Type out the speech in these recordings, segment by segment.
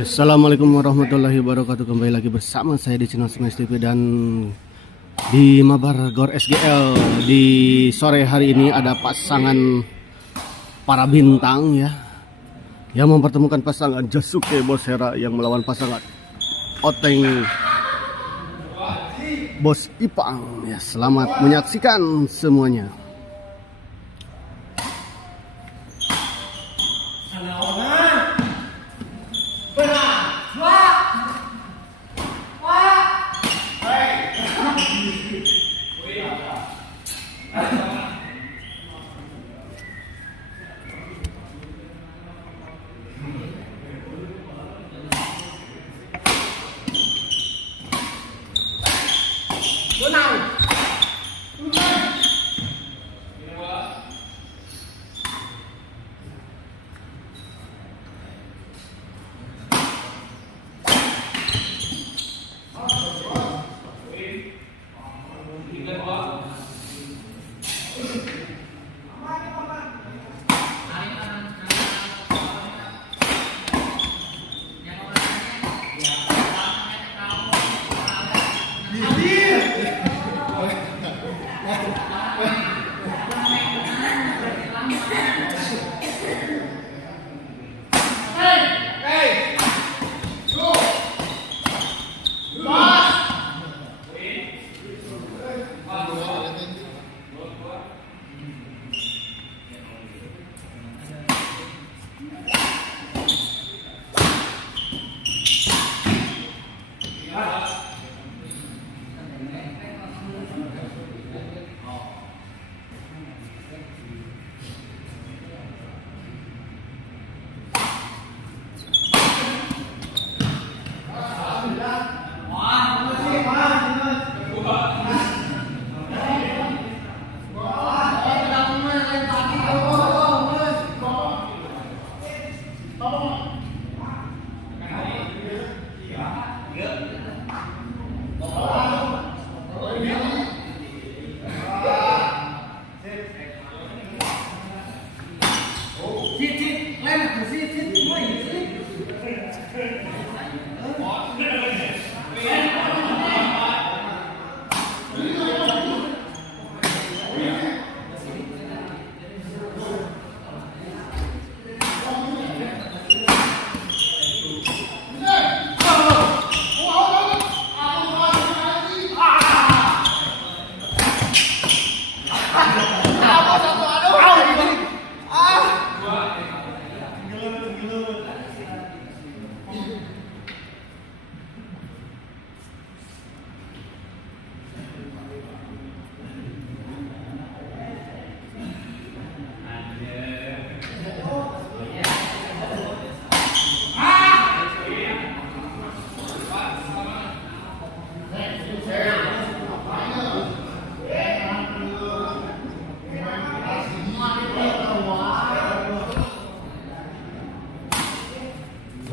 Assalamualaikum warahmatullahi wabarakatuh. Kembali lagi bersama saya di channel Smash TV dan di Mabar Gor SGL. Di sore hari ini ada pasangan para bintang ya, yang mempertemukan pasangan Jasuke Bosera yang melawan pasangan Oteng Bos Ipang ya. Selamat menyaksikan semuanya.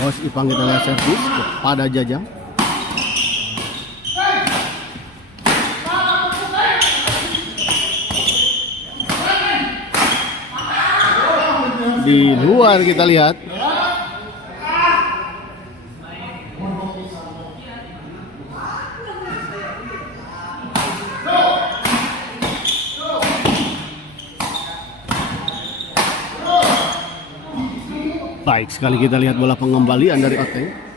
Bos Ipang kita lihat servis kepada Jajang. Di luar kita lihat baik sekali, kita lihat bola pengembalian dari Oteng.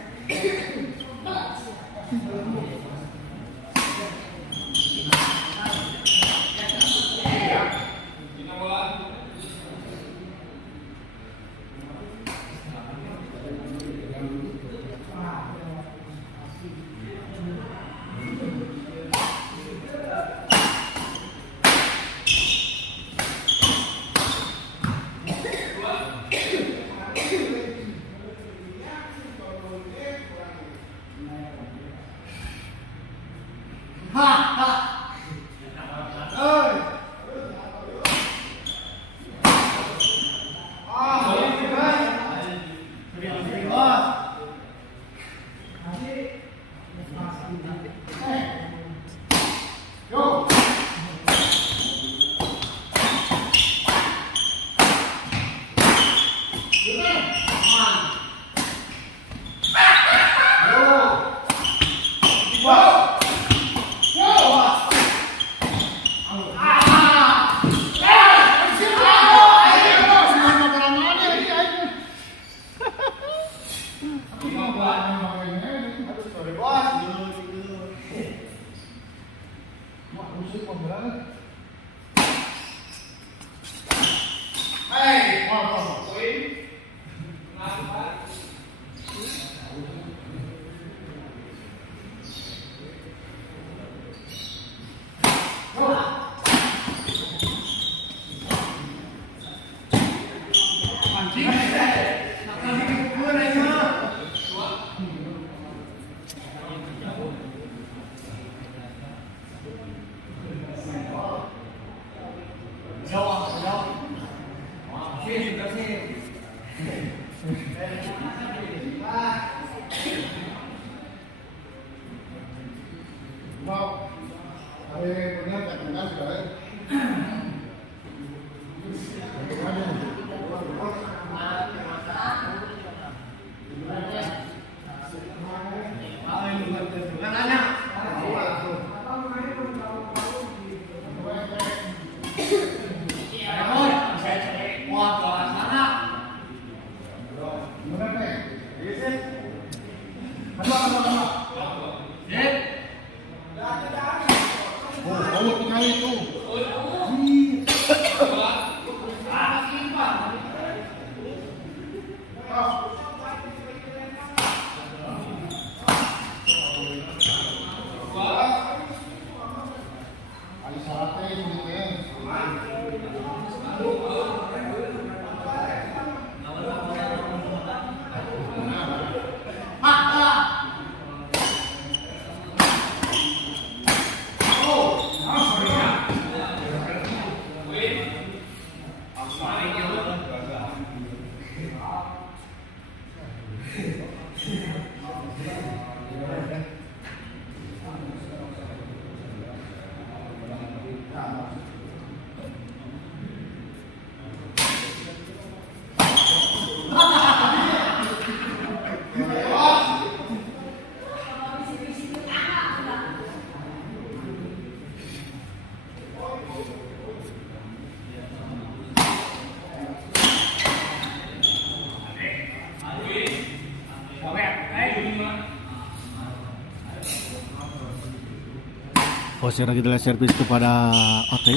Fosera kita lihat servis kepada Ote.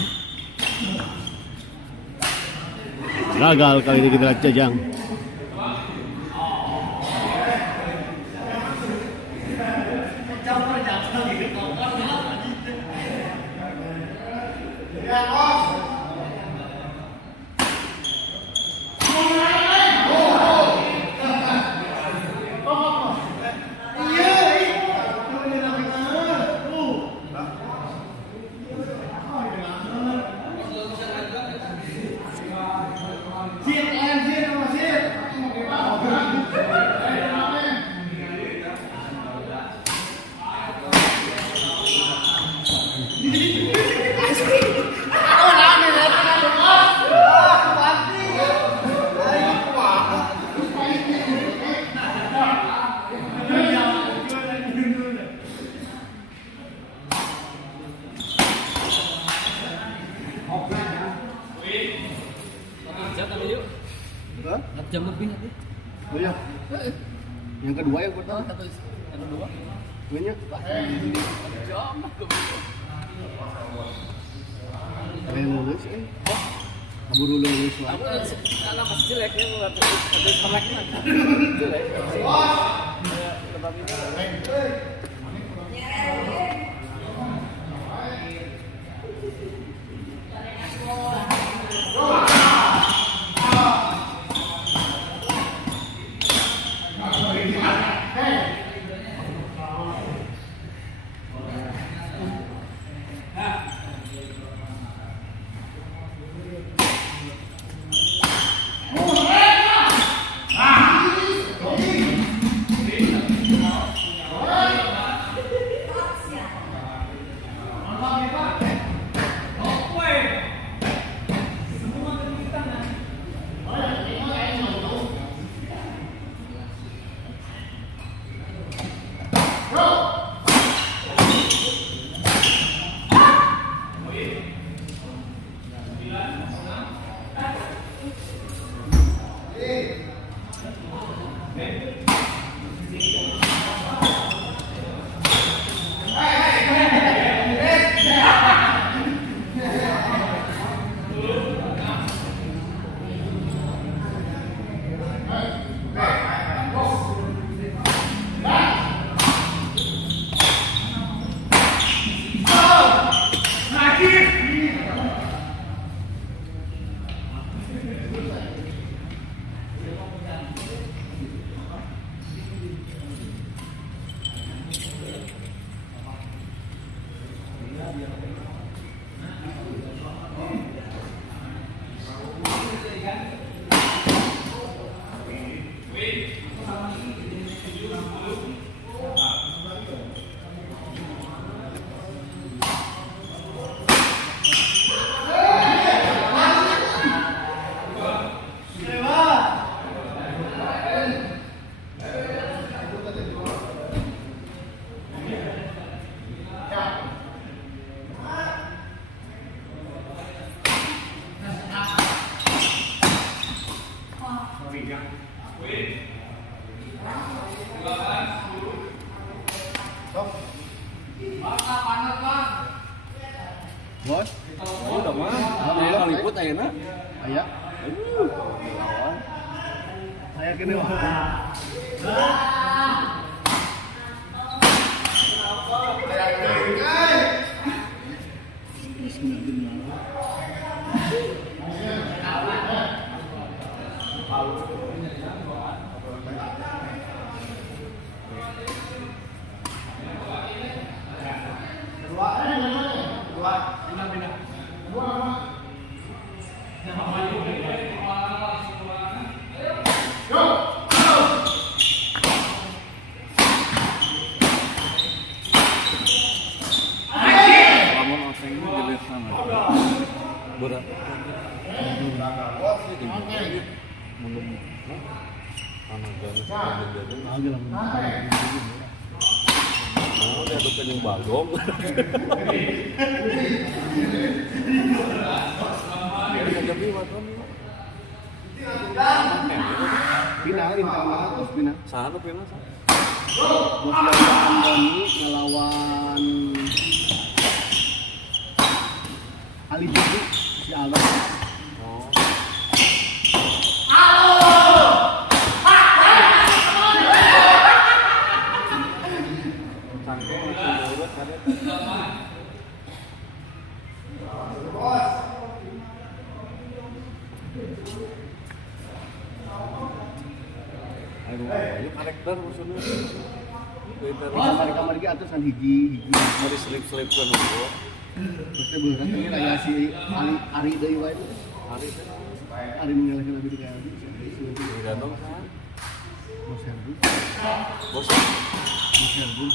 Gagal kali ini kita lihat Jajang. Jam lebih nanti. Oh iya. Yang kedua yang pertama. Satu dua. Banyak. Jam Kalian lulus Abu dulu lulus. Aku anak masih jelek ya, ada seleknya. Jelek. Sebab ini. Bos, Oh, udah mah. Alhamdulillah ngeliput ayeuna. aya. Lawan. Saya kene wah. Lamun oseng mah gede sana. Berat. Belum. Anak ganas jadi. Oh, dia bukan yang bagong. Dia jadi waton. Pindah terus pindah. Sana pindah. Bos lawan Doni ngelawan Ali Judi si Aldo. Oh. Sangkong langsung urut kadet. Aduh, ini karakter maksudnya. Kamar di atas kan hiji. Mau diselip-selip kan bro. Terus teh beurang ini raya si Ari deui wae. Hari itu. Ari mengalahkan lebih kayak Gantong kan. Bos Herbu. Bos. Bos Herbu.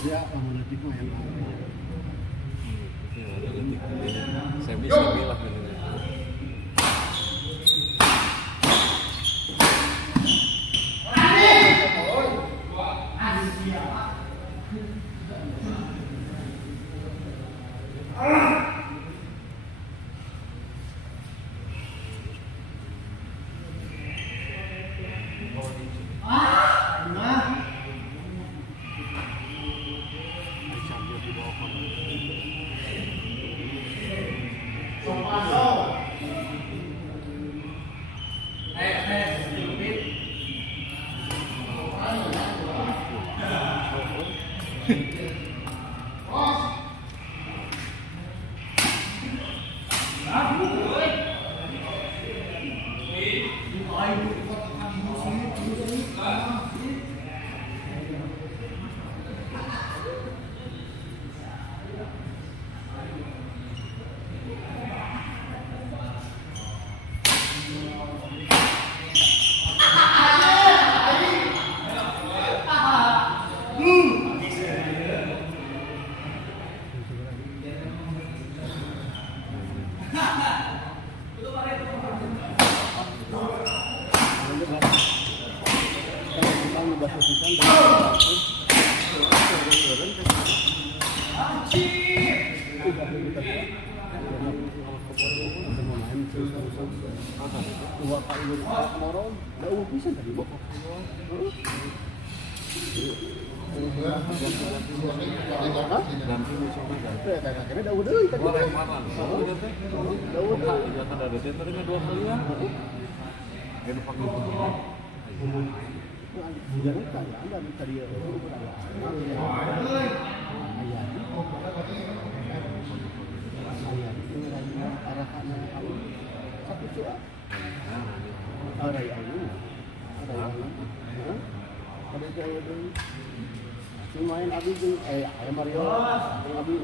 Dia kamu letik mah yang Saya bisa bilang ini. Main Abi jeung Mario, Abi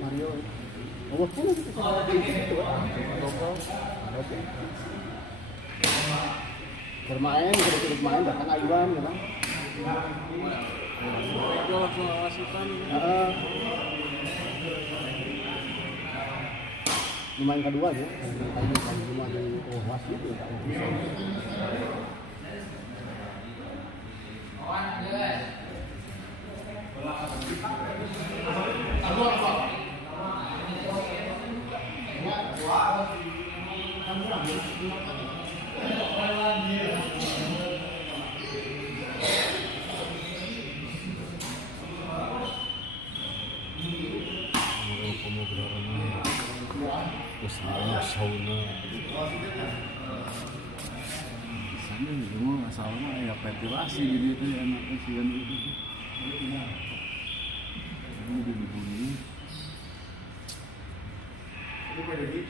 Mario. Oh, pun itu salah itu. Oke. Bermain, kita main datang Ayuan ya kan. Itu langsung wasitan. Lumayan kedua ya. Tadi cuma yang wasit itu. Sauna. Sana semua sauna ya ventilasi jadi itu enaknya sih kan itu. Ini di bunyi. Ini pada di.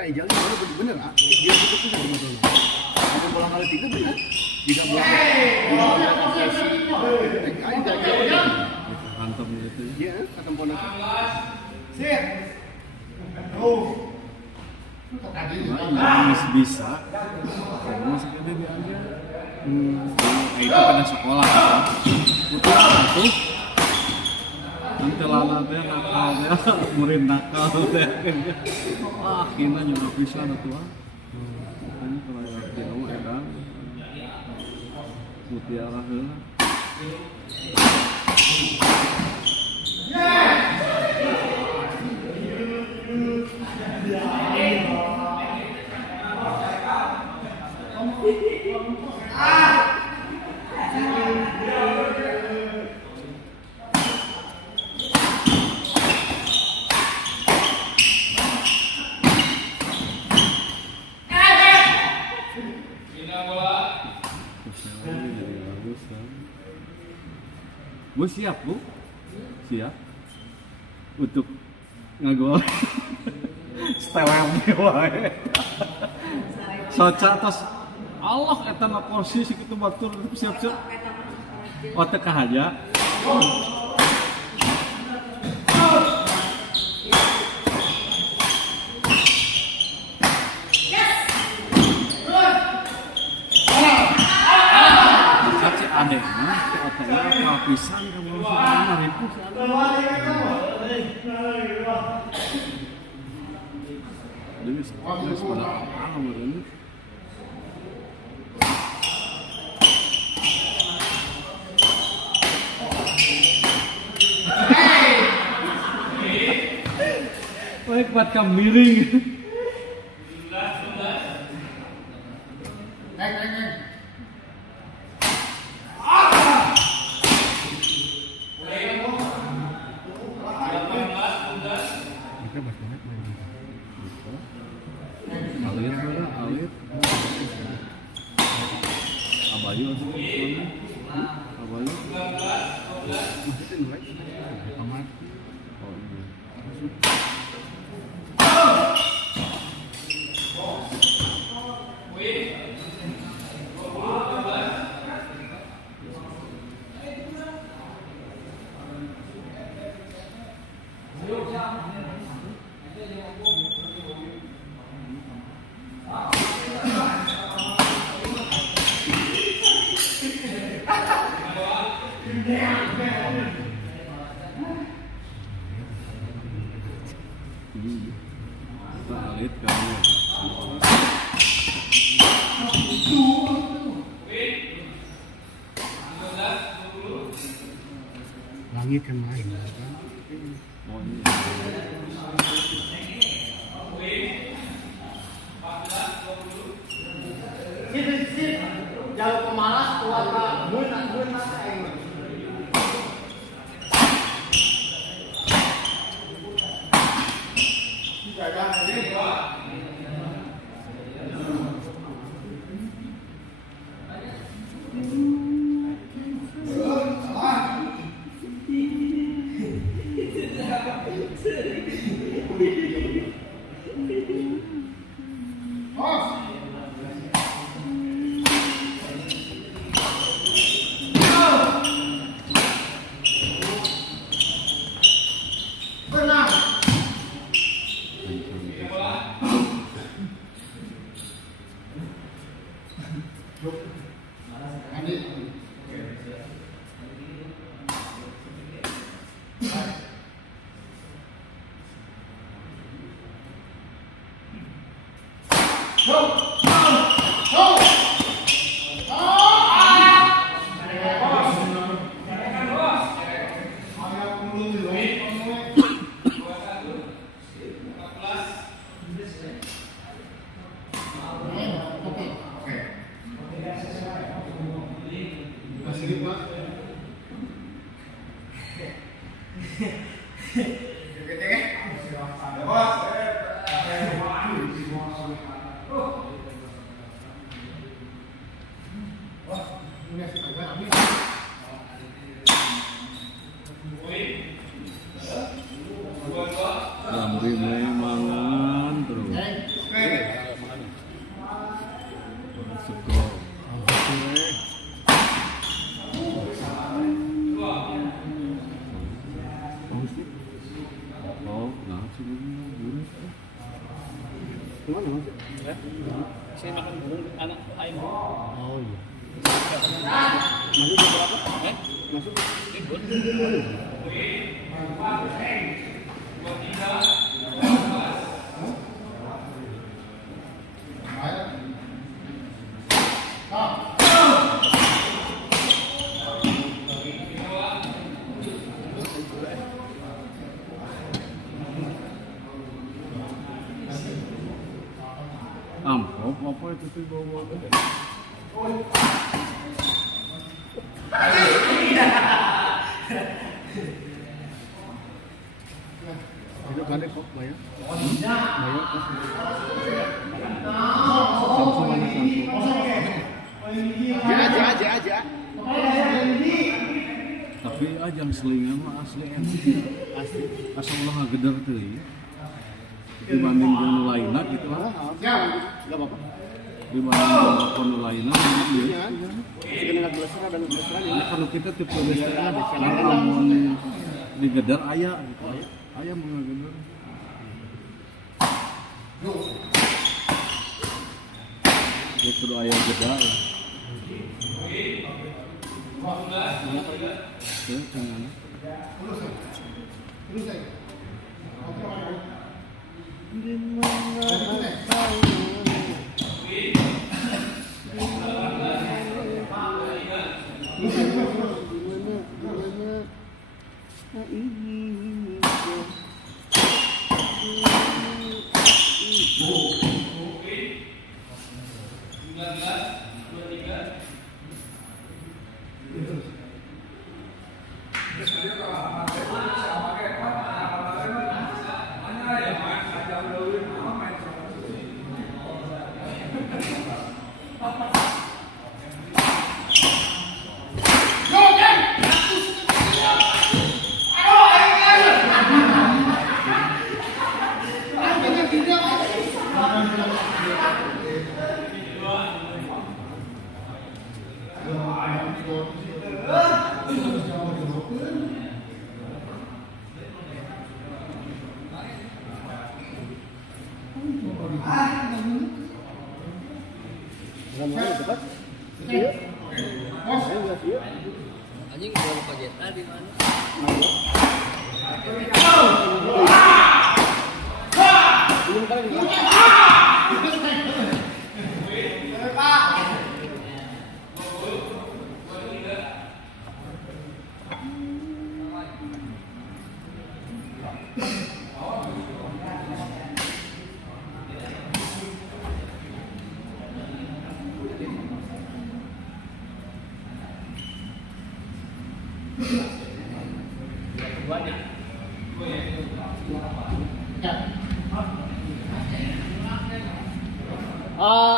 ai jalan bener ah. Dia itu punya motornya. Ada bola kali 3 benar. Jika bola posisi ai enggak jauh. Hantam gitu. Iya, kata ponak. Masih bisa. Kalau masih gede dia aja. Itu pada sekolah kan. Itu nanti lala teh nakal teh, murid nakal teh. Wah, kita juga bisa tuh ah. Makanya kalau jauh edan. Mutiara heula. Bu siap bu, siap untuk ngagol setelan wae. Soca atas Allah eta na posisi kitu batur siap-siap. Otak aja. Adek mah otaknya kapisan kamu ribu jadi geus pada alam ini baik buat miring. Alir mana? Alir. Abayu atau mana? Abayu. Amat. Oh iya. Alit kamu. Langit kan main kan. Oh ini. Jalur pemalas kuat Pak. Mun masa aing. Lamri mangan terus. masuk gol. Oh, nah sebelumnya buruk. Gimana maksud? Saya makan burung anak ayam. Oh iya. Masuk berapa? Masuk Amplop apa itu tuh bawa? itu kan kok bayar. Bayar kok. Samsung mana Samsung? Aja. Tapi ajang selingan mah asli Asli. asal ulah ngageder tuh ya. Dibanding jeung lainna gitu lah. Enggak apa-apa. Dibanding jeung nu lainna gitu ya. Segenap belasana dan belasana Nah, kalau kita tipe restoran ada lamun digedar aya gitu. Aya mau ngageder. Ya kudu aya jeda ya. Tuh, jangan. Anjing baru pajeta di mana?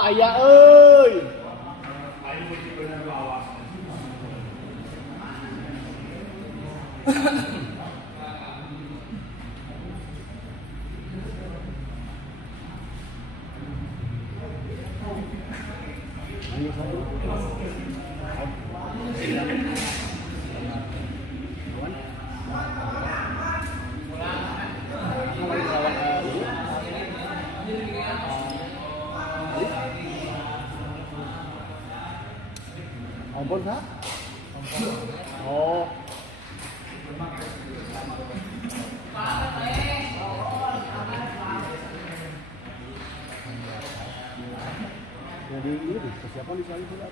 Ayah euy. Ompon kah? Oh. Jadi ini persiapan di sana sudah.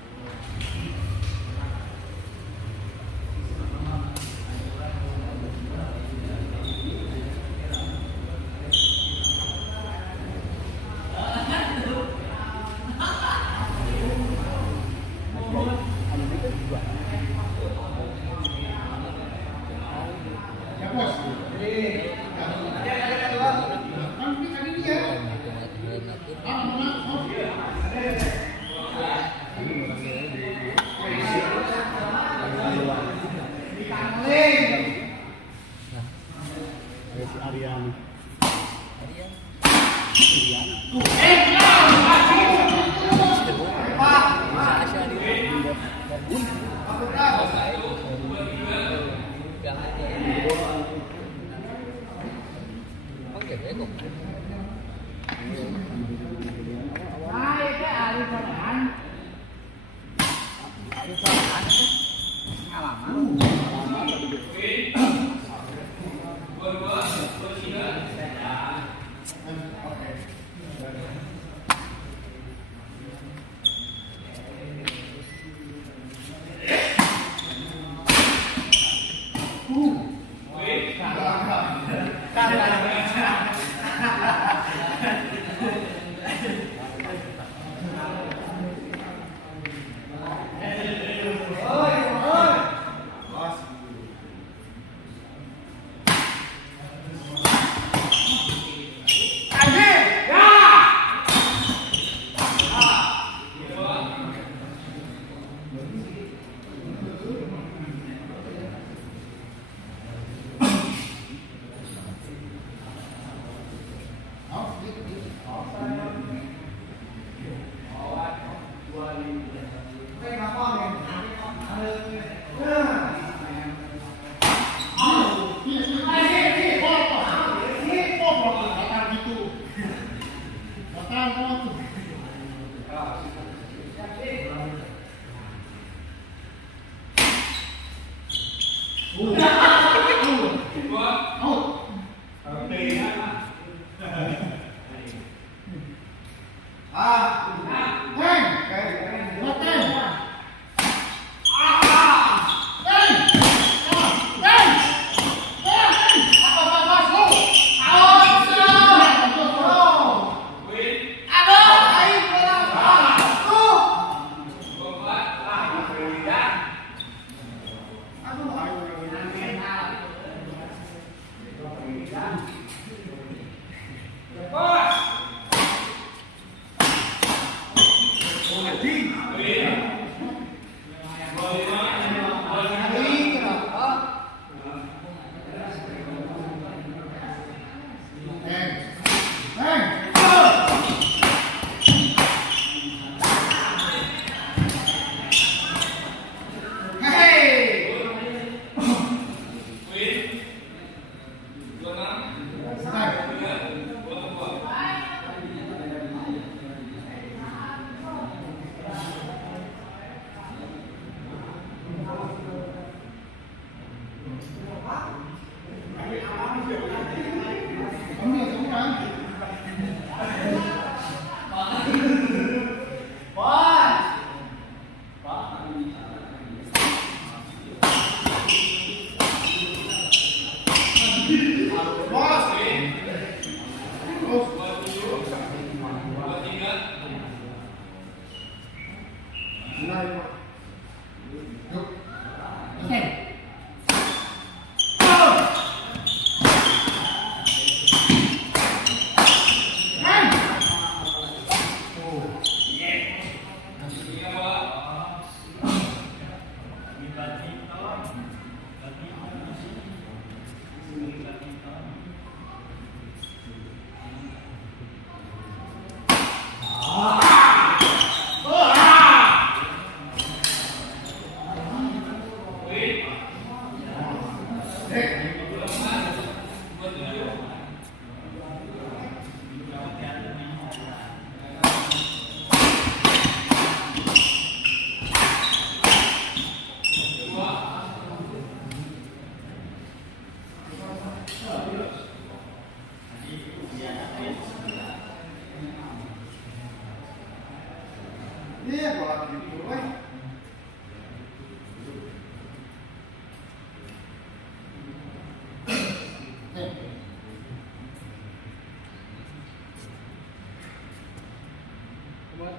Arian. Arian.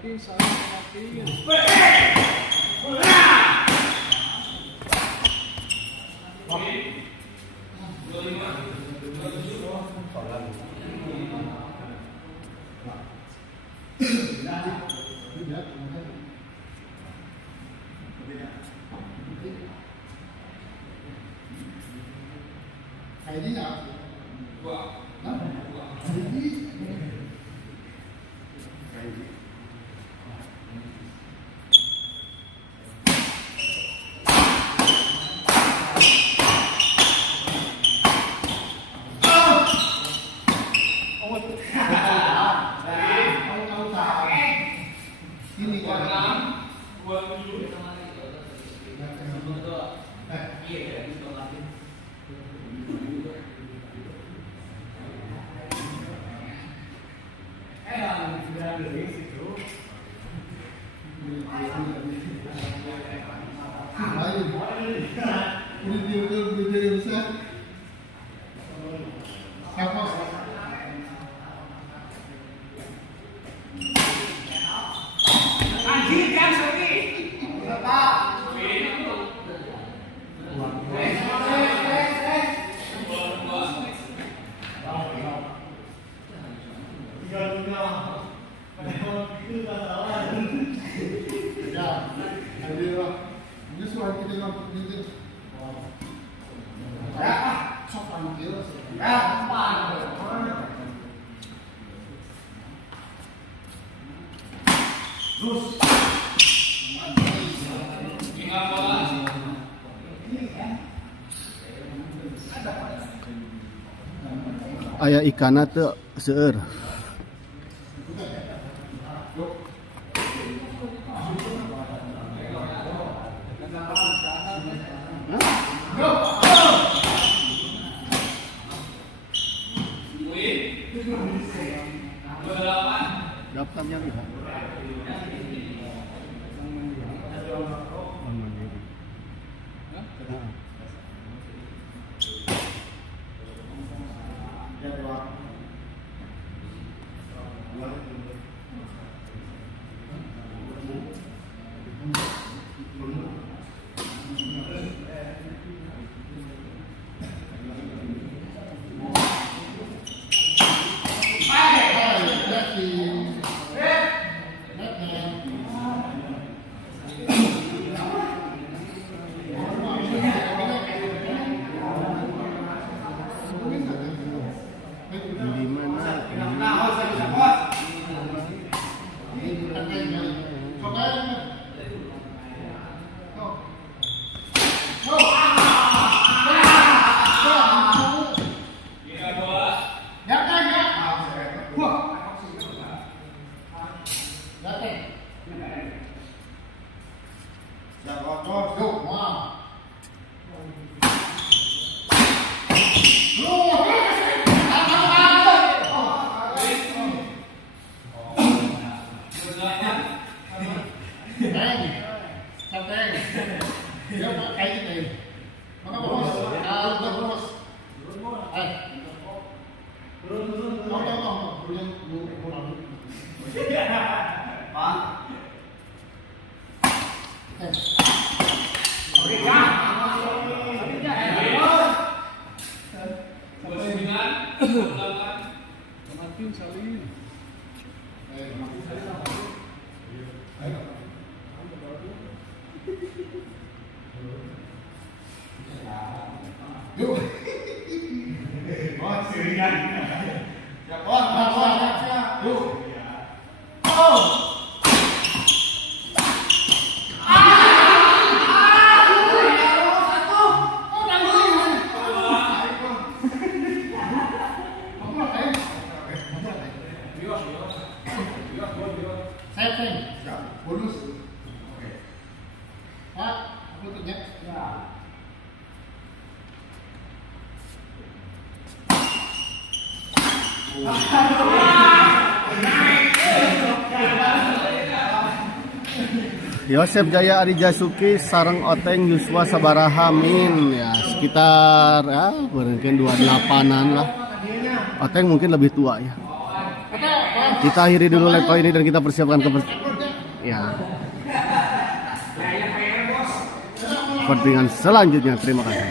Mati, saya mati. Aya ikana teu seueur. Daftarnya lihat. Mandiri. Nah. Di mana? Martin Salim. Bonus. Oke. Pak, aku tanya. Ya. Yosef Jaya Adi Jasuki sareng Oteng Yuswa Sabaraha Min ya sekitar ya mungkin 28-an lah. Oteng mungkin lebih tua ya. Kita akhiri dulu live kali ini dan kita persiapkan ya pertandingan selanjutnya. Terima kasih.